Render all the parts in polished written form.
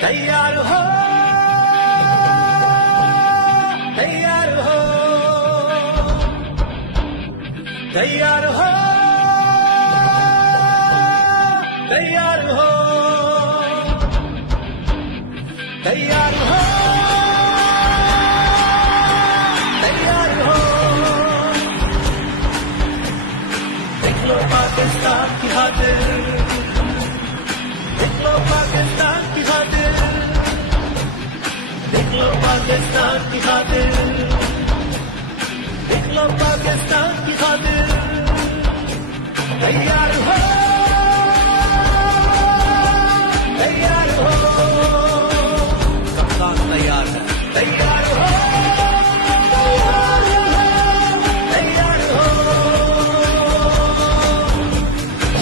तैयार हो, तैयार हो, तैयार हो, तैयार हो, तैयार हो, तैयार हो। देख लो पाकिस्तान की खातिर, देख लो पाकिस्तान की खातिर, देख लो पाकिस्तान की खातिर, देख लो पाकिस्तान की खातिर। तैयार हो, तैयार हो, कप्तान तैयार है, तैयार हो, तैयार हो।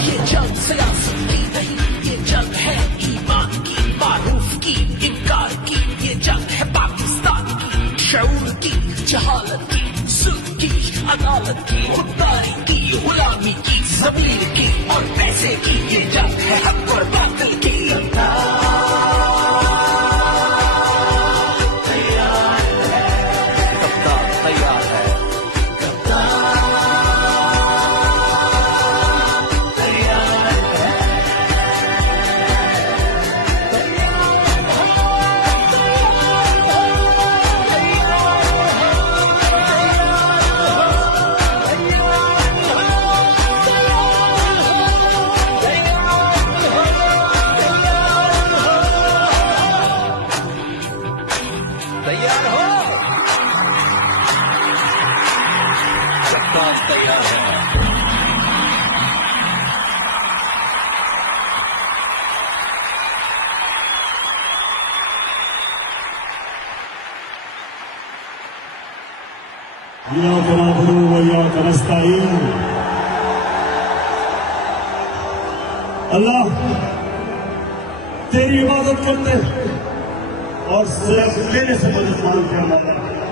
ये जंग सियासत की नहीं, ये जंग है ईमान की, मारूफ की, इनकार की। ये जंग है पाकिस्तान की, शऊर की, जहालत की, जुल्म की, अदालत की, खुददारी की, गुलामी की, ज़मीर की और पैसे की। ये जंग है हक और बातिल की। कप्तान तैयार है, तैयार हो, कप्तान तैयार है। इय्याक नअबुदु व इय्याक नस्तईन। अल्लाह तेरी इबादत करते और सिर्फ तेरे से मदद मांगते हैं।